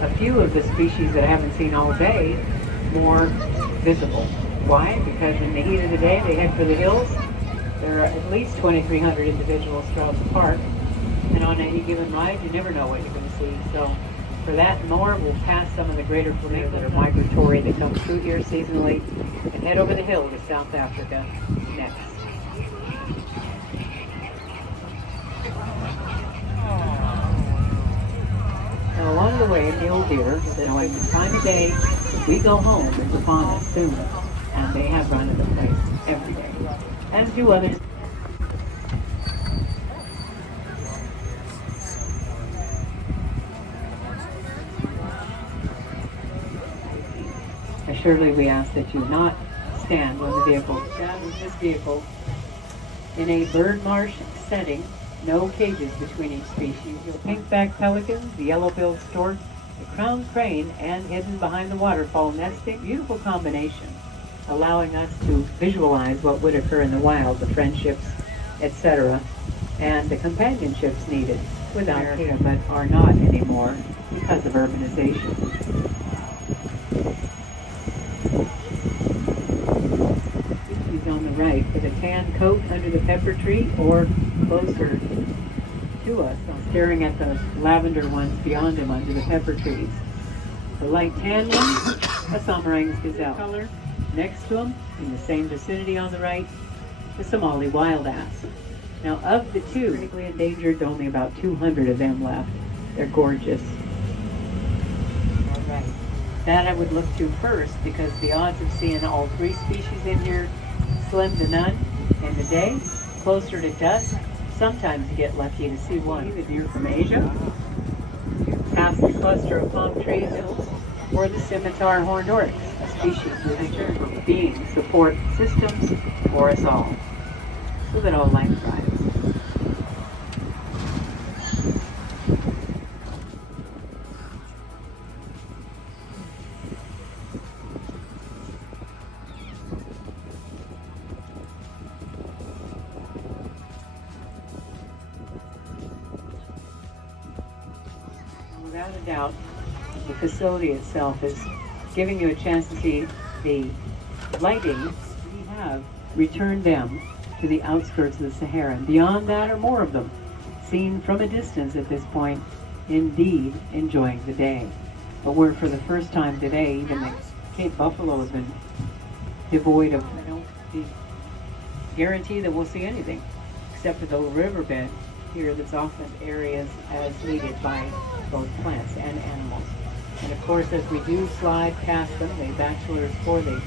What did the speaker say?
a few of the species that I haven't seen all day more visible. Why? Because in the heat of the day, they head for the hills. There are at least 2,300 individuals throughout the park. And on any given ride, you never know what you're going to see. So for that and more, we'll pass some of the greater flamingos that are migratory that come through here seasonally and head over the hill to South Africa next. Now along the way, mule deer, knowing the time of day, we go home is upon us soon, and they have run to the place every day, as do others. Surely we ask that you not stand when the vehicle stand with this vehicle in a bird marsh setting, no cages between each species. Your pink-backed pelicans, the yellow-billed stork, the crowned crane, and hidden behind the waterfall nesting. Beautiful combination, allowing us to visualize what would occur in the wild, the friendships, etc., and the companionships needed without America, but are not anymore because of urbanization. On the right with a tan coat under the pepper tree or closer to us, staring at the lavender ones beyond him under the pepper trees. The light tan one, a Somerang's gazelle color. Next to him, in the same vicinity on the right, the Somali wild ass. Now of the two, critically endangered, only about 200 of them left. They're gorgeous. All right. That I would look to first because the odds of seeing all three species in here slim to none in the day, closer to dusk. Sometimes you get lucky to see one. The deer from Asia, past the cluster of palm trees, or the scimitar horned oryx, a species with being support systems for us all, so that all life thrives. Without a doubt, the facility itself is giving you a chance to see the lighting. We have returned them to the outskirts of the Sahara. And beyond that are more of them, seen from a distance at this point, indeed enjoying the day. But we're for the first time today, even the Cape Buffalo has been devoid of, I don't guarantee that we'll see anything, except for the riverbed here that's often areas as needed by both plants and animals. And of course, as we do slide past them, the bachelors for the